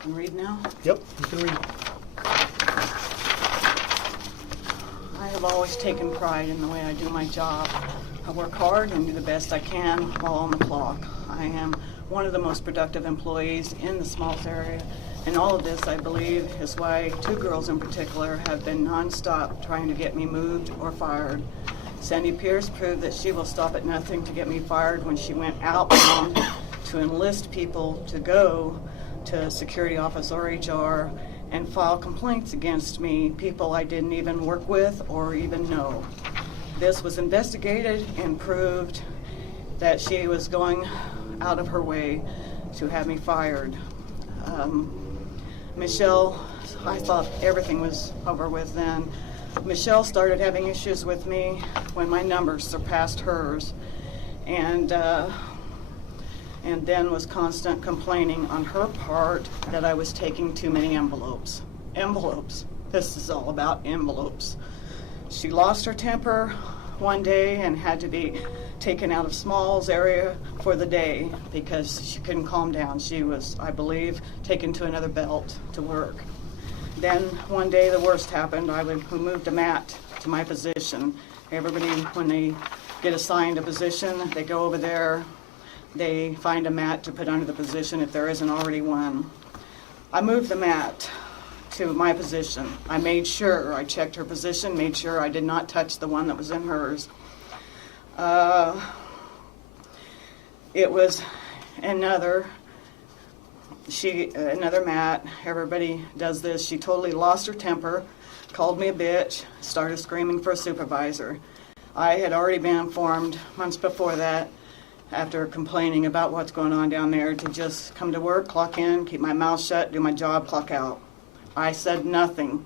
Can read now? Yep, you can read. I have always taken pride in the way I do my job. I work hard and do the best I can while on the clock. I am one of the most productive employees in the Smalls area, and all of this, I believe, is why two girls in particular have been nonstop trying to get me moved or fired. Sandie Pierce proved that she will stop at nothing to get me fired when she went outbound to enlist people to go to a security office or HR and file complaints against me, people I didn't even work with or even know. This was investigated and proved that she was going out of her way to have me fired. Michelle, I thought everything was over with then. Michelle started having issues with me when my numbers surpassed hers, and then was constant complaining on her part that I was taking too many envelopes. Envelopes. This is all about envelopes. She lost her temper one day and had to be taken out of Smalls area for the day because she couldn't calm down. She was, I believe, taken to another belt to work. Then one day the worst happened. We moved a mat to my position. Everybody, when they get assigned a position, they go over there, they find a mat to put under the position if there isn't already one. I moved the mat to my position. I made sure, I checked her position, made sure I did not touch the one that was in hers. It was another mat. Everybody does this. She totally lost her temper, called me a bitch, started screaming for a supervisor. I had already been informed months before that, after complaining about what's going on down there, to just come to work, clock in, keep my mouth shut, do my job, clock out. I said nothing.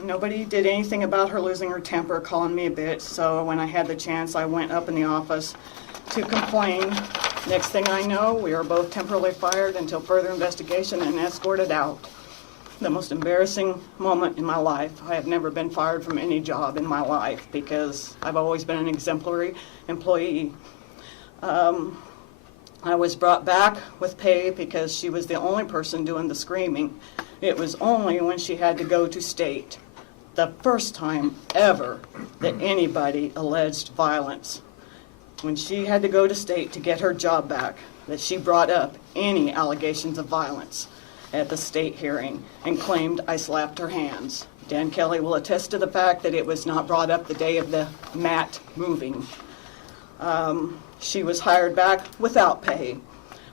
Nobody did anything about her losing her temper, calling me a bitch, so when I had the chance, I went up in the office to complain. Next thing I know, we were both temporarily fired until further investigation and escorted out. The most embarrassing moment in my life. I have never been fired from any job in my life because I've always been an exemplary employee. I was brought back with pay because she was the only person doing the screaming. It was only when she had to go to state, the first time ever that anybody alleged violence. When she had to go to state to get her job back, that she brought up any allegations of violence at the state hearing and claimed I slapped her hands. Dan Kelly will attest to the fact that it was not brought up the day of the mat moving. She was hired back without pay.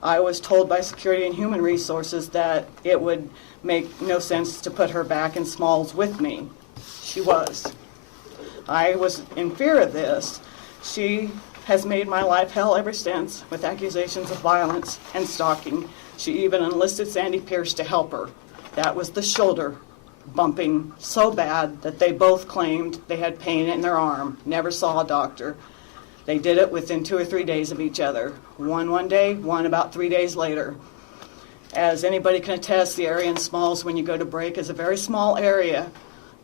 I was told by Security and Human Resources that it would make no sense to put her back in Smalls with me. She was. I was in fear of this. She has made my life hell ever since with accusations of violence and stalking. She even enlisted Sandie Pierce to help her. That was the shoulder bumping so bad that they both claimed they had pain in their arm, never saw a doctor. They did it within 2 or 3 days of each other. One day, one about 3 days later. As anybody can attest, the area in Smalls when you go to break is a very small area.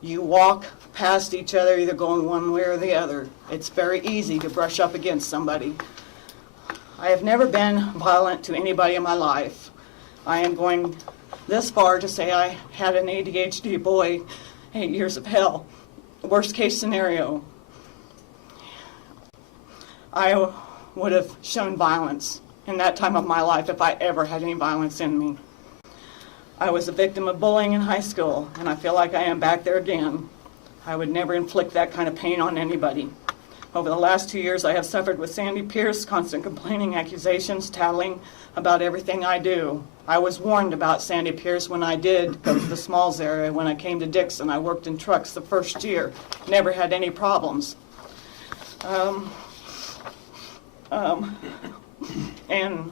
You walk past each other either going one way or the other. It's very easy to brush up against somebody. I have never been violent to anybody in my life. I am going this far to say I had an ADHD boy, 8 years of hell. Worst case scenario. I would have shown violence in that time of my life if I ever had any violence in me. I was a victim of bullying in high school, and I feel like I am back there again. I would never inflict that kind of pain on anybody. Over the last 2 years, I have suffered with Sandie Pierce, constant complaining, accusations, tattling about everything I do. I was warned about Sandie Pierce when I did go to the Smalls area. When I came to Dixon, I worked in trucks the first year. Never had any problems. And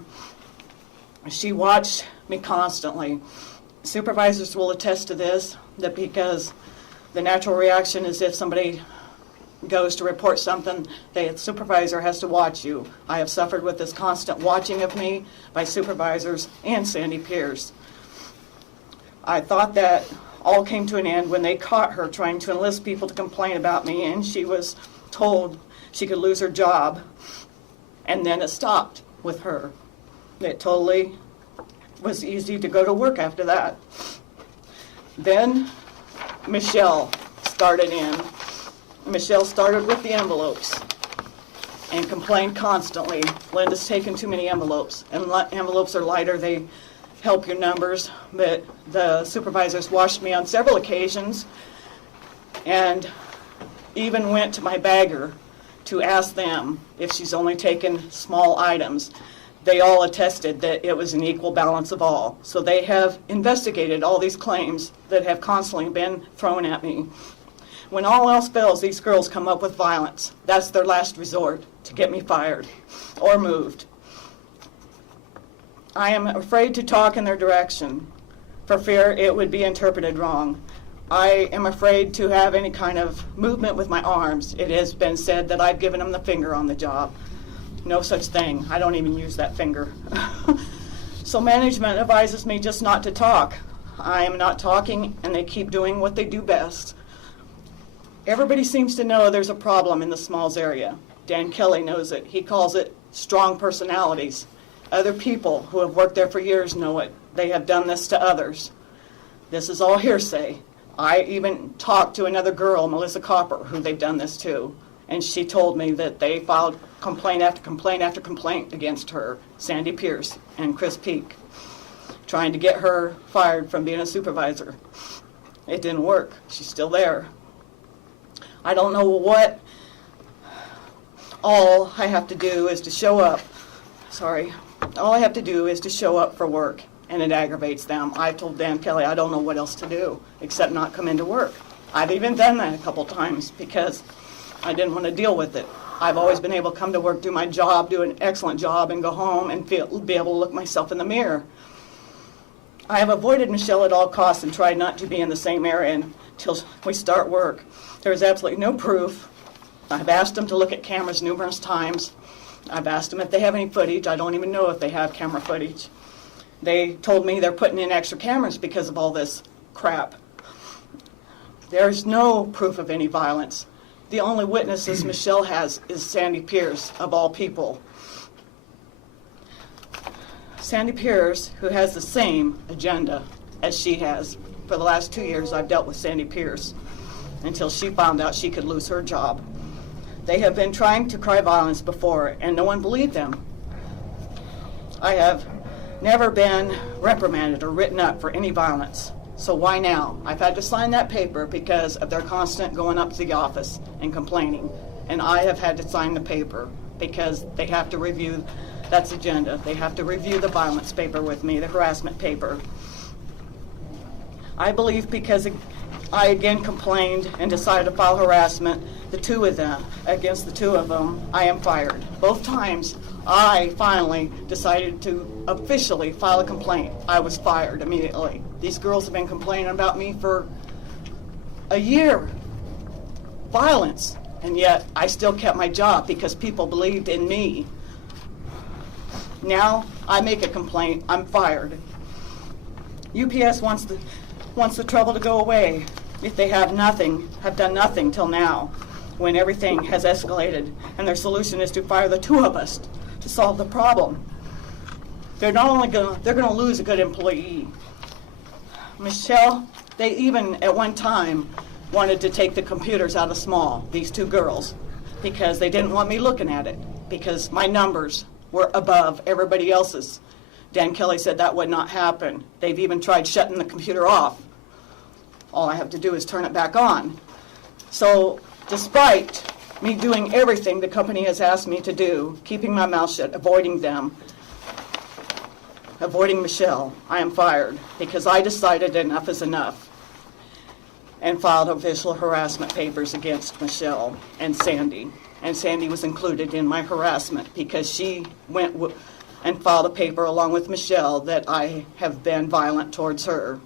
she watched me constantly. Supervisors will attest to this, that because the natural reaction is if somebody goes to report something, the supervisor has to watch you. I have suffered with this constant watching of me by supervisors and Sandie Pierce. I thought that all came to an end when they caught her trying to enlist people to complain about me, and she was told she could lose her job. And then it stopped with her. It totally was easy to go to work after that. Then Michelle started in. Michelle started with the envelopes and complained constantly. Linda's taken too many envelopes, and envelopes are lighter. They help your numbers, but the supervisors watched me on several occasions and even went to my bagger to ask them if she's only taken small items. They all attested that it was an equal balance of all. So they have investigated all these claims that have constantly been thrown at me. When all else fails, these girls come up with violence. That's their last resort, to get me fired or moved. I am afraid to talk in their direction for fear it would be interpreted wrong. I am afraid to have any kind of movement with my arms. It has been said that I've given them the finger on the job. No such thing. I don't even use that finger. So management advises me just not to talk. I am not talking, and they keep doing what they do best. Everybody seems to know there's a problem in the Smalls area. Dan Kelly knows it. He calls it strong personalities. Other people who have worked there for years know it. They have done this to others. This is all hearsay. I even talked to another girl, Melissa Copper, who they've done this to, and she told me that they filed complaint after complaint after complaint against her, Sandie Pierce and Chris Peak, trying to get her fired from being a supervisor. It didn't work. She's still there. I don't know what. All I have to do is to show up. All I have to do is to show up for work, and it aggravates them. I told Dan Kelly I don't know what else to do except not come into work. I've even done that a couple times because I didn't want to deal with it. I've always been able to come to work, do my job, do an excellent job, and go home and be able to look myself in the mirror. I have avoided Michelle at all costs and tried not to be in the same area until we start work. There is absolutely no proof. I've asked them to look at cameras numerous times. I've asked them if they have any footage. I don't even know if they have camera footage. They told me they're putting in extra cameras because of all this crap. There's no proof of any violence. The only witnesses Michelle has is Sandie Pierce, of all people. Sandie Pierce, who has the same agenda as she has. For the last 2 years, I've dealt with Sandie Pierce until she found out she could lose her job. They have been trying to cry violence before, and no one believed them. I have never been reprimanded or written up for any violence. So why now? I've had to sign that paper because of their constant going up to the office and complaining. And I have had to sign the paper because they have to review, that's agenda. They have to review the violence paper with me, the harassment paper. I believe because I again complained and decided to file harassment, against the two of them, I am fired. Both times, I finally decided to officially file a complaint. I was fired immediately. These girls have been complaining about me for a year. Violence. And yet, I still kept my job because people believed in me. Now, I make a complaint, I'm fired. UPS wants the trouble to go away. If they have done nothing till now, when everything has escalated, and their solution is to fire the two of us to solve the problem. They're going to lose a good employee. Michelle, they even at one time wanted to take the computers out of Small, these two girls, because they didn't want me looking at it, because my numbers were above everybody else's. Dan Kelly said that would not happen. They've even tried shutting the computer off. All I have to do is turn it back on. So despite me doing everything the company has asked me to do, keeping my mouth shut, avoiding them, avoiding Michelle, I am fired because I decided enough is enough and filed official harassment papers against Michelle and Sandie. And Sandie was included in my harassment because she went and filed a paper along with Michelle that I have been violent towards her,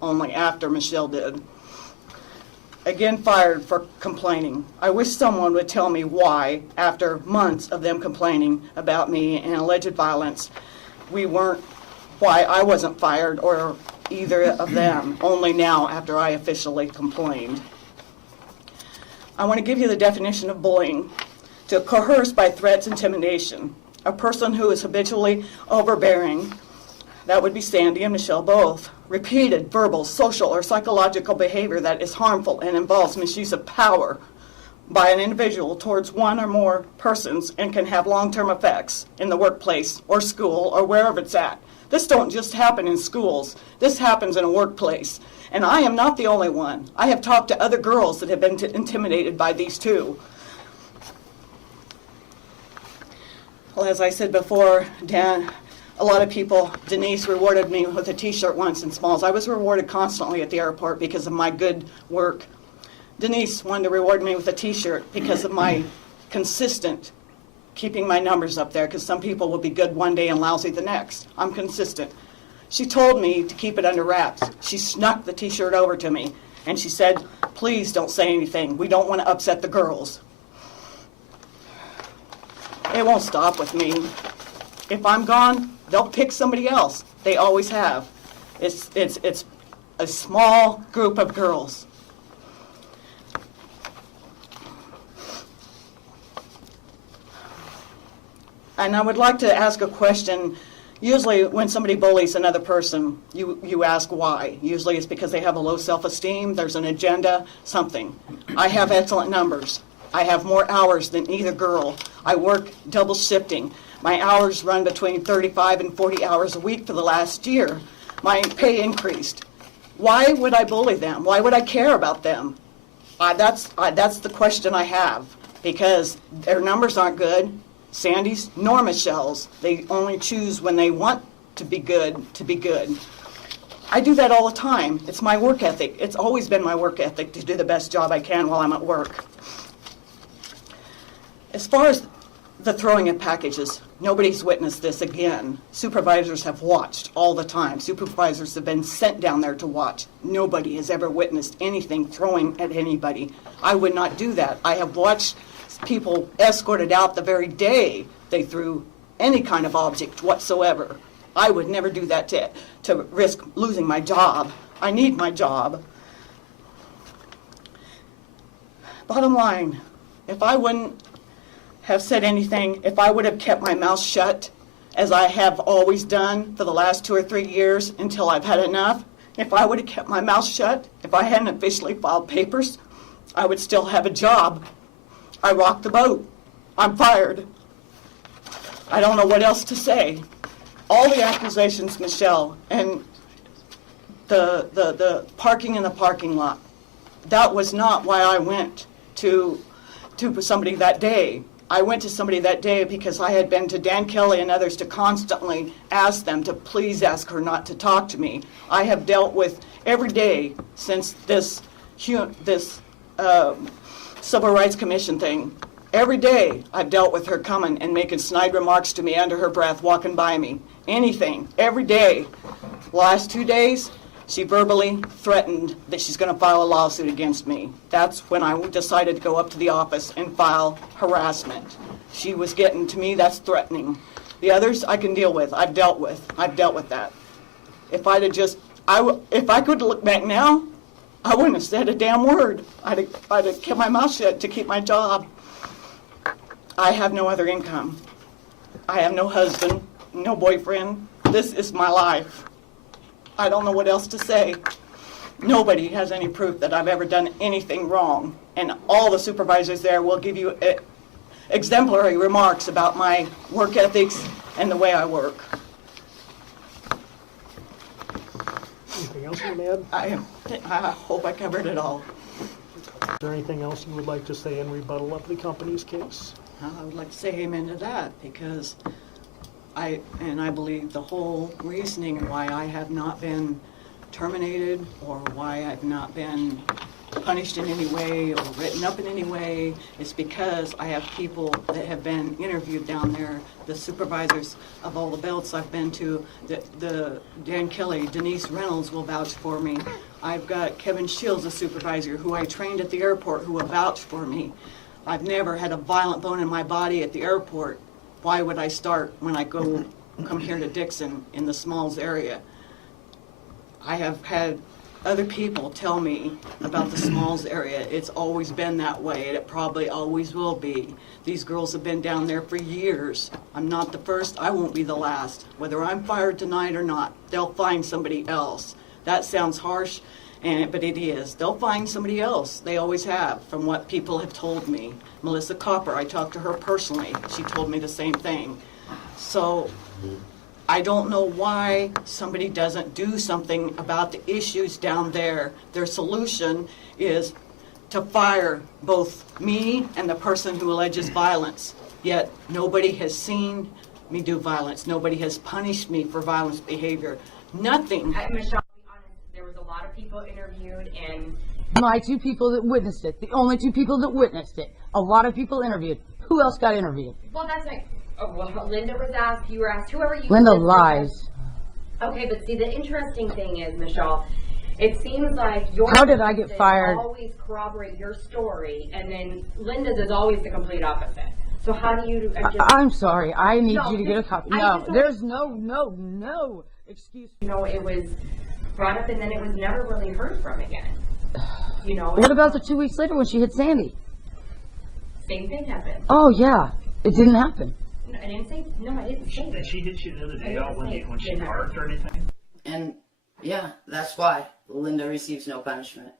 only after Michelle did. Again, fired for complaining. I wish someone would tell me why, after months of them complaining about me and alleged violence, why I wasn't fired or either of them, only now after I officially complained. I want to give you the definition of bullying. To coerce by threats, intimidation. A person who is habitually overbearing, That would be Sandie and Michelle both. Repeated verbal, social, or psychological behavior that is harmful and involves misuse of power by an individual towards one or more persons and can have long-term effects in the workplace or school or wherever it's at. This don't just happen in schools. This happens in a workplace. And I am not the only one. I have talked to other girls that have been intimidated by these two. Well, as I said before, Dan, a lot of people, Denise rewarded me with a t-shirt once in Smalls. I was rewarded constantly at the airport because of my good work. Denise wanted to reward me with a t-shirt because of my consistent keeping my numbers up there, because some people will be good one day and lousy the next. I'm consistent. She told me to keep it under wraps. She snuck the t-shirt over to me and she said, please don't say anything. We don't want to upset the girls. It won't stop with me. If I'm gone, they'll pick somebody else. They always have. It's a small group of girls. And I would like to ask a question. Usually when somebody bullies another person, you ask why. Usually it's because they have a low self-esteem, there's an agenda, something. I have excellent numbers. I have more hours than either girl. I work double shifting. My hours run between 35 and 40 hours a week for the last year. My pay increased. Why would I bully them? Why would I care about them? That's the question I have, because their numbers aren't good. Sandie's nor Michelle's. They only choose when they want to be good. I do that all the time. It's my work ethic. It's always been my work ethic to do the best job I can while I'm at work. As far as the throwing of packages, nobody's witnessed this again. Supervisors have watched all the time. Supervisors have been sent down there to watch. Nobody has ever witnessed anything throwing at anybody. I would not do that. I have watched people escorted out the very day they threw any kind of object whatsoever. I would never do that to risk losing my job. I need my job. Bottom line, if I wouldn't have said anything, if I would have kept my mouth shut, as I have always done for the last 2 or 3 years until I've had enough, if I would have kept my mouth shut, if I hadn't officially filed papers, I would still have a job. I rocked the boat. I'm fired. I don't know what else to say. All the accusations, Michelle, and the parking in the parking lot, that was not why I went to somebody that day. I went to somebody that day because I had been to Dan Kelly and others to constantly ask them to please ask her not to talk to me. I have dealt with every day since this Civil Rights Commission thing. Every day I've dealt with her coming and making snide remarks to me under her breath, walking by me. Anything. Every day. Last 2 days, she verbally threatened that she's going to file a lawsuit against me. That's when I decided to go up to the office and file harassment. She was getting to me, that's threatening. The others I can deal with. I've dealt with that. If I could look back now, I wouldn't have said a damn word. I'd have kept my mouth shut to keep my job. I have no other income. I have no husband, no boyfriend. This is my life. I don't know what else to say. Nobody has any proof that I've ever done anything wrong. And all the supervisors there will give you exemplary remarks about my work ethics and the way I work. Anything else you want to add? I hope I covered it all. Is there anything else you would like to say in rebuttal of the company's case? I would like to say amen to that, because I believe the whole reasoning why I have not been terminated or why I've not been punished in any way or written up in any way is because I have people that have been interviewed down there, the supervisors of all the belts I've been to, the Dan Kelly, Denise Reynolds will vouch for me. I've got Kevin Shields, a supervisor who I trained at the airport, who will vouch for me. I've never had a violent bone in my body at the airport. Why would I start when I come here to Dixon in the Smalls area? I have had other people tell me about the Smalls area. It's always been that way, and it probably always will be. These girls have been down there for years. I'm not the first, I won't be the last. Whether I'm fired tonight or not, they'll find somebody else. That sounds harsh, but it is. They'll find somebody else. They always have, from what people have told me. Melissa Copper, I talked to her personally. She told me the same thing. So I don't know why somebody doesn't do something about the issues down there. Their solution is to fire both me and the person who alleges violence. Yet nobody has seen me do violence. Nobody has punished me for violence behavior. Nothing. Michelle, to be honest, there was a lot of people interviewed, and My two people that witnessed it. The only two people that witnessed it. A lot of people interviewed. Who else got interviewed? well, that's like, well, Linda was asked, you were asked, whoever you. Linda listed. lies. Okay, but see, the interesting thing is, Michelle, it seems like your. How did I get witnesses fired? Always corroborate your story, and then Linda's is always the complete opposite. So how do you? I'm sorry. I need No, you to get a copy. I No, just- there's no excuse. You know, it was brought up, and then it was never really heard from again. You know. What about the 2 weeks later when she hit Sandy? Same thing happened. Oh yeah, it didn't happen. No, I didn't say. No, I didn't say. Did she hit you the other day out when she Yeah. parked or anything? And yeah, that's why Linda receives no punishment.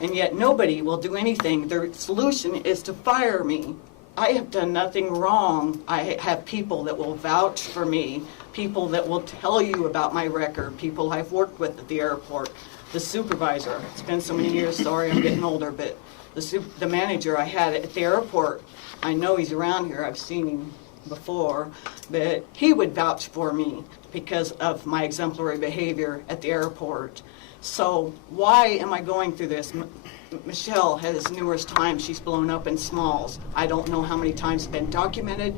And yet nobody will do anything. Their solution is to fire me. I have done nothing wrong. I have people that will vouch for me, people that will tell you about my record, people I've worked with at the airport, the supervisor. It's been so many years, sorry, I'm getting older, but the manager I had at the airport, I know he's around here, I've seen him before, but he would vouch for me because of my exemplary behavior at the airport. So why am I going through this? Michelle has numerous times she's blown up in Smalls. I don't know how many times it's been documented,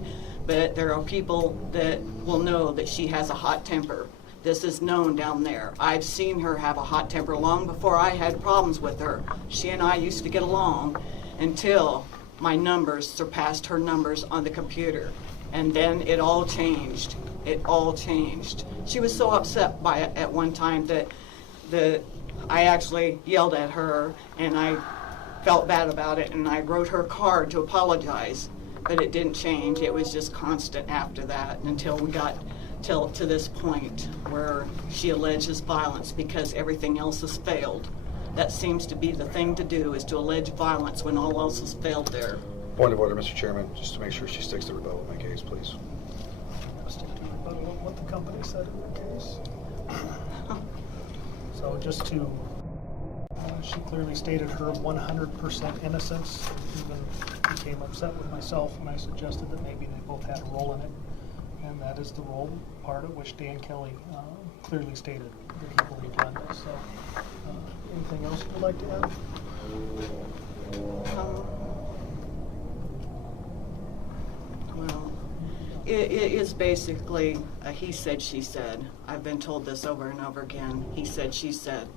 but there are people that will know that she has a hot temper. This is known down there. I've seen her have a hot temper long before I had problems with her. She and I used to get along until my numbers surpassed her numbers on the computer. And then it all changed. It all changed. She was so upset by it at one time that I actually yelled at her, and I felt bad about it, and I wrote her a card to apologize, but it didn't change. It was just constant after that until we got to this point where she alleges violence because everything else has failed. That seems to be the thing to do, is to allege violence when all else has failed there. Point of order, Mr. Chairman, just to make sure she sticks to rebuttal in my case, please. Stick to what the company said in the case. So just to, she clearly stated her 100% innocence. Even became upset with myself when I suggested that maybe they both had a role in it. And that is the role part of which Dan Kelly clearly stated that he believed Linda. So anything else you would like to add? Well, it is basically a he said, she said. I've been told this over and over again. He said, she said.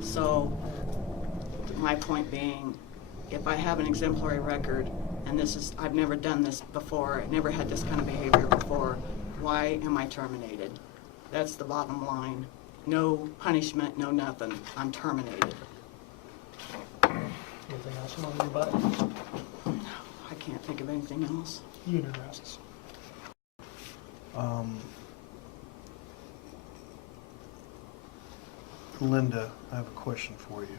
So my point being, if I have an exemplary record, and I've never done this before, I've never had this kind of behavior before, why am I terminated? That's the bottom line. No punishment, no nothing. I'm terminated. Anything else you want to rebut? I can't think of anything else. Union rests. Linda, I have a question for you.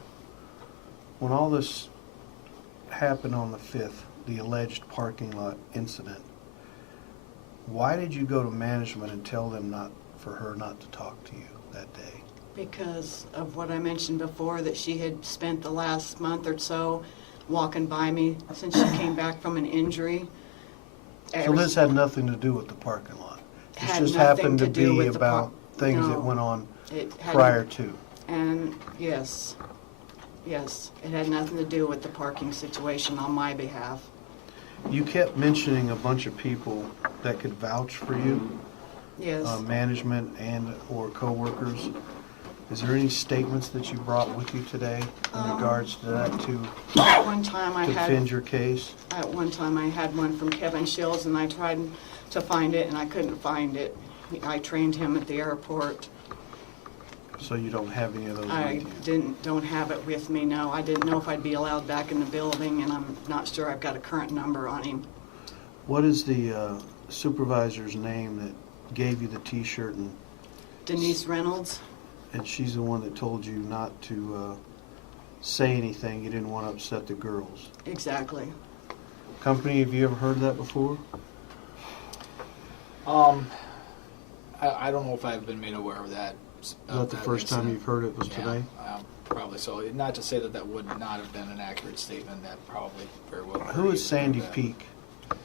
When all this happened on the 5th, the alleged parking lot incident, why did you go to management and tell them for her not to talk to you that day? Because of what I mentioned before, that she had spent the last month or so walking by me since she came back from an injury. So this had nothing to do with the parking lot? This Had just nothing happened to to do be with the about things no. that went on It had- prior to? And yes, it had nothing to do with the parking situation on my behalf. You kept mentioning a bunch of people that could vouch for you, Yes. management and or coworkers. Is there any statements that you brought with you today in regards to that to At one time I defend had, your case? at one time I had one from Kevin Shields, and I tried to find it and I couldn't find it. I trained him at the airport. So you don't have any of those I with you? don't have it with me, no. I didn't know if I'd be allowed back in the building, and I'm not sure I've got a current number on him. What is the supervisor's name that gave you the T-shirt, Denise Reynolds? and she's the one that told you not to say anything, you didn't want to upset the girls? Exactly. Company, have you ever heard that before? I don't know if I've been made aware of that. Is that the first time you've heard it was today? Probably so. Not to say that that would not have been an accurate statement. That probably very well. Who is Sandie Peak?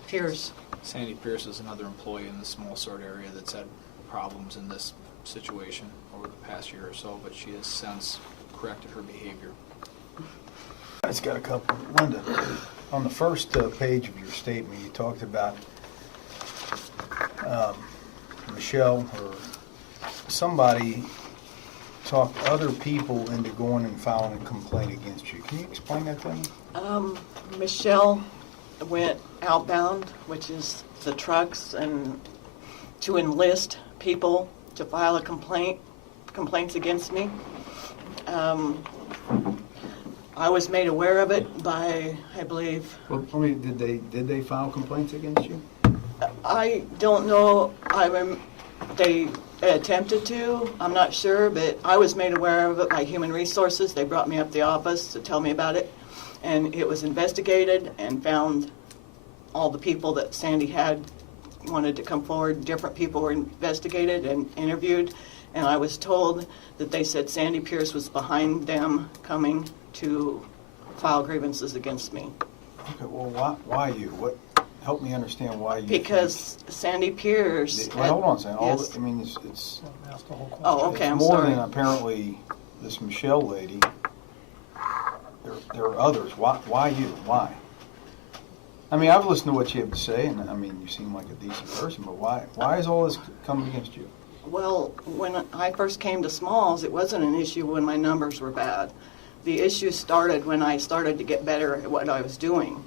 Pierce. Sandie Pierce is another employee in the small sort area that's had problems in this situation over the past year or so, but she has since corrected her behavior. I just got a couple. Linda, on the first page of your statement, you talked about Michelle or somebody talked other people into going and filing a complaint against you. Can you explain that to me? Michelle went outbound, which is the trucks, and to enlist people to file complaints against me. I was made aware of it by, I believe, Well, I mean, did they file complaints against you? I don't know. They attempted to. I'm not sure, but I was made aware of it by Human Resources. They brought me up to the office to tell me about it, and it was investigated and found all the people that Sandie had wanted to come forward. Different people were investigated and interviewed, and I was told that they said Sandie Pierce was behind them coming to file grievances against me. Okay, well, why you? What? Help me understand why you. Because Sandie Pierce. Well, hold on a second. Yes. I mean, it's Ask the whole question. Oh, okay, it's I'm more sorry. than apparently this Michelle lady. There are others. Why you? Why? I mean, I've listened to what you have to say, and I mean, you seem like a decent person, but why is all this coming against you? Well, when I first came to Smalls, it wasn't an issue when my numbers were bad. The issue started when I started to get better at what I was doing.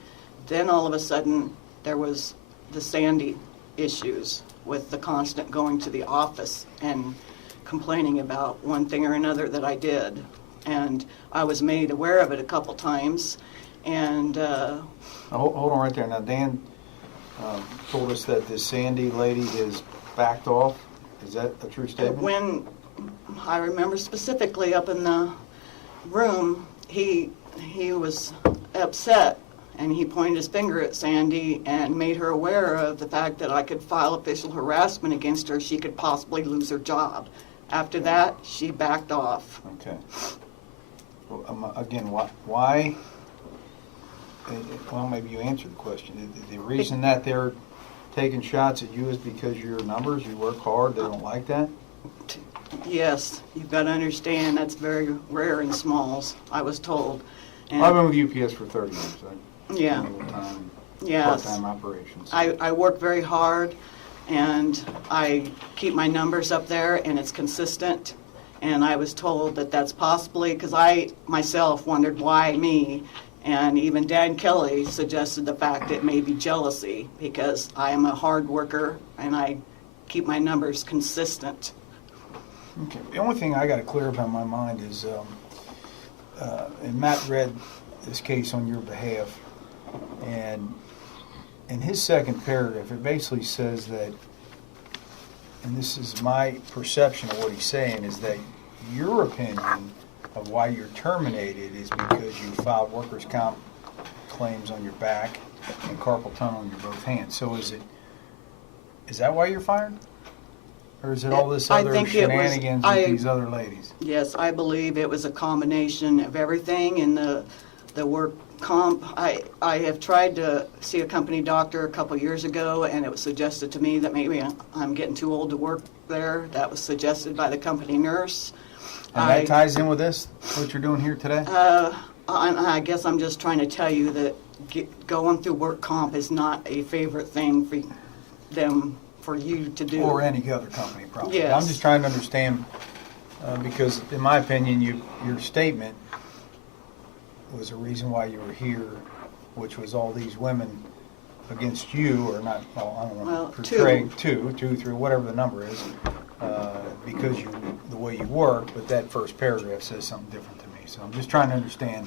Then all of a sudden, there was the Sandie issues with the constant going to the office and complaining about one thing or another that I did. And I was made aware of it a couple times. And Hold on right there. Now, Dan told us that this Sandie lady is backed off. Is that a true statement? when I remember specifically up in the room, he was upset, and he pointed his finger at Sandie and made her aware of the fact that I could file official harassment against her. She could possibly lose her job. After that, she backed off. Okay. Well, again, why? Well, maybe you answered the question. The reason that they're taking shots at you is because your numbers, you work hard, they don't like that? Yes, you've got to understand that's very rare in Smalls, I was told. And I've been with UPS for 30 years. Yeah. Full-time, Yes. part-time operations. I work very hard, and I keep my numbers up there, and it's consistent. And I was told that that's possibly, because I myself wondered why me, and even Dan Kelly suggested the fact it may be jealousy, because I am a hard worker, and I keep my numbers consistent. Okay. The only thing I got to clear up in my mind is, and Matt read this case on your behalf, and in his second paragraph, it basically says that, and this is my perception of what he's saying, is that your opinion of why you're terminated is because you filed workers' comp claims on your back and carpal tunnel in your both hands. So is that why you're fired? Or is it all this I other think it was- shenanigans with these other ladies? Yes, I believe it was a combination of everything in the work comp. I have tried to see a company doctor a couple years ago, and it was suggested to me that maybe I'm getting too old to work there. That was suggested by the company nurse. And that ties in with this, what you're doing here today? I guess I'm just trying to tell you that going through work comp is not a favorite thing for you to do. Or any other company, probably. Yes. I'm just trying to understand, because in my opinion, your statement was a reason why you were here, which was all these women against you, or not, well, I don't know, Well, portraying two, three, whatever the number is, because you're the way you work, but that first paragraph says something different to me. So I'm just trying to understand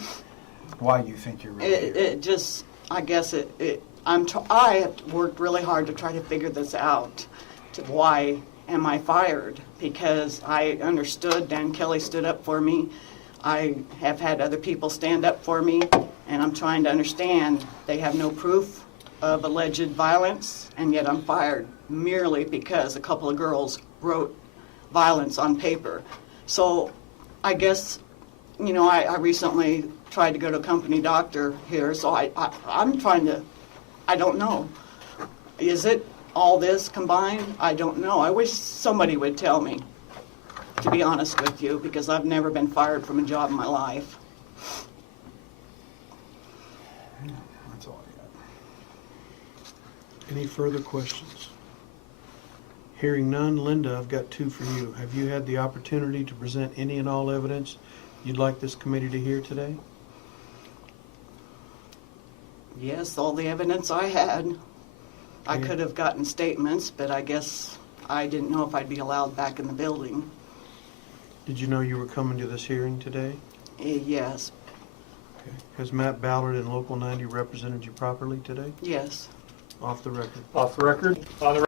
why you think you're really here. It just, I guess I have worked really hard to try to figure this out. Why am I fired? Because I understood Dan Kelly stood up for me. I have had other people stand up for me, and I'm trying to understand. They have no proof of alleged violence, and yet I'm fired merely because a couple of girls wrote violence on paper. So I guess, I recently tried to go to a company doctor here, so I'm trying to, I don't know. Is it all this combined? I don't know. I wish somebody would tell me, to be honest with you, because I've never been fired from a job in my life. That's all I got. Any further questions? Hearing none, Linda, I've got two for you. Have you had the opportunity to present any and all evidence you'd like this committee to hear today? Yes, all the evidence I had. I Okay. could have gotten statements, but I guess I didn't know if I'd be allowed back in the building. Did you know you were coming to this hearing today? Yes, Okay. Has Matt Ballard and Local 90 represented you properly today? yes. Off the record. Off the record? On the